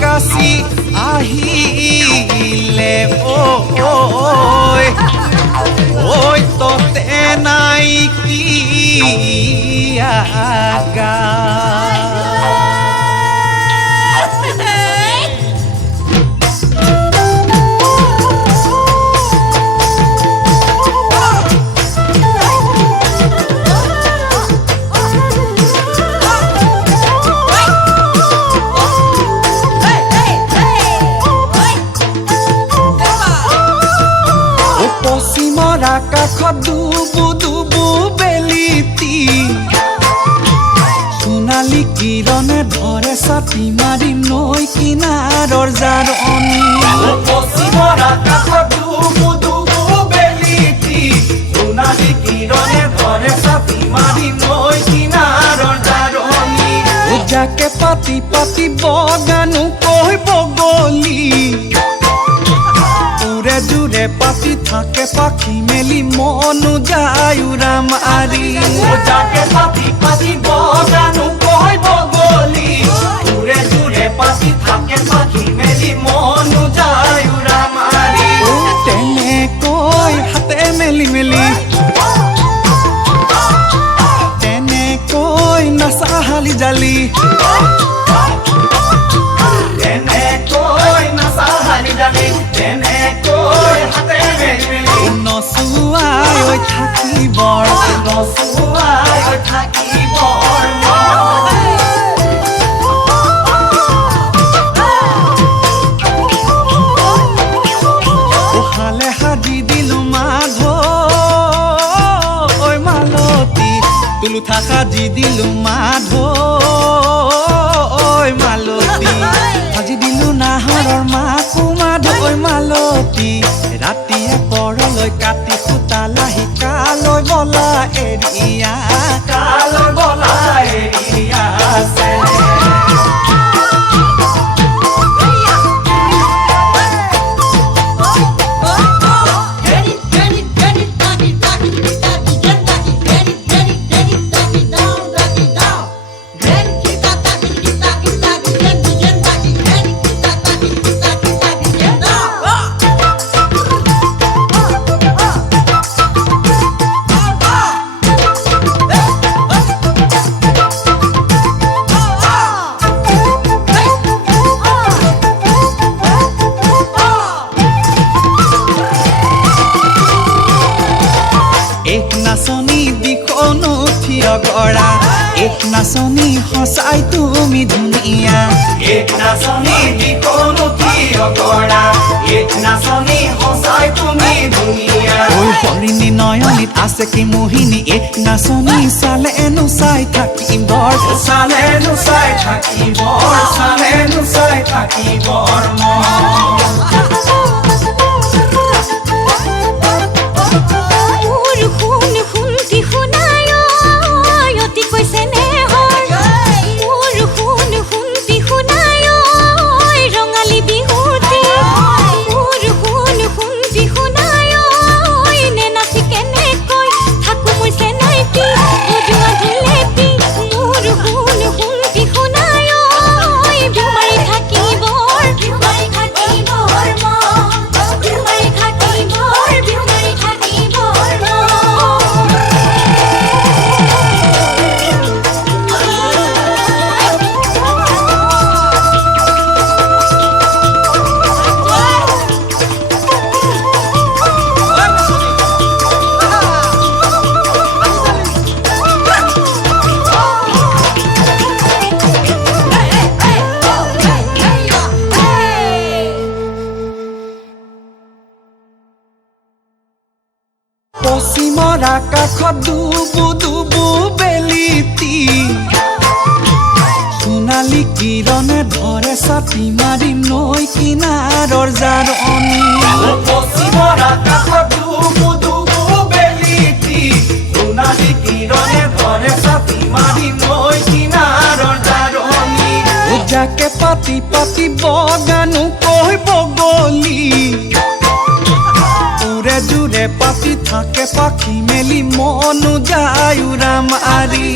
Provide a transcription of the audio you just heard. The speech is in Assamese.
কাশি আহিলে ঐ ততে নাই কি আগা আকাশত দুবু দুবু বেলিতি সোণালী কিৰণে ধৰে ছাতি মাৰি নৈ কিনাৰৰ জাৰণি পশ্চিমৰ আকাশত দুবু দুবু বেলিতি সোণালী কিৰণে ধৰে ছাতি মাৰি নৈ কিনাৰৰ জাৰণি যাকে পাতি পাতি বগানো কৈ বগলী জুৰে পাতি থাকে পাখি মেলি মনু যায় উৰাম আৰি যাকে পাতি পাতি বগানো কয় বগলী জুৰে জুৰে পাতি থাকে পাখি মেলি মনু যায় উৰাম আৰি তেনেকৈ হাতে মেলি মেলি তেনেকৈ নাচা হালি জালি তেনেকৈ নাচা হালি জালি নচুৱাই থাকিবৰ নচুৱাই থাকিবৰ ওহালে সাজি দিলো মাঘ ঐ মালতী তুলুঠা সাজি দিলো মাধ ঐ মালতী সাজি দিলো নাহৰৰ মাকো মাধ ঐ মালতী ৰাতিয়ে পৰলৈ কাটি সূতা লাহি কালৈ বলা এৰিয়া কালৈ বলা এৰিয়া এক নাচনী সঁচাই তুমি ধুনীয়া এক নাচনী দিখনো থিয় কৰা এক নাচনী সঁচাই তুমি ধুনীয়া পানীত আছে কি মোহিনী এই নাচনী চালে এনো চাই থাকিবৰ চালে এনো চাই থাকিবৰ চালে এনো চাই থাকিবৰ পশ্চিমৰ আকাশত দুবু দুবু বেলিতি সোণালী কিৰণে ধৰে ছাতি মাৰি নৈ কিনাৰৰ জাৰণি পশ্চিমৰ আকাশত দুবু দুবু বেলিতি সোণালী কিৰণে ধৰে ছাতি মাৰি নৈ কিনাৰৰ জাৰণি যাকে পাতি পাতি বগানো কৈব গলি জুৰে পাতি থাকে পাখি মেলি মনো যায় উৰাম আৰি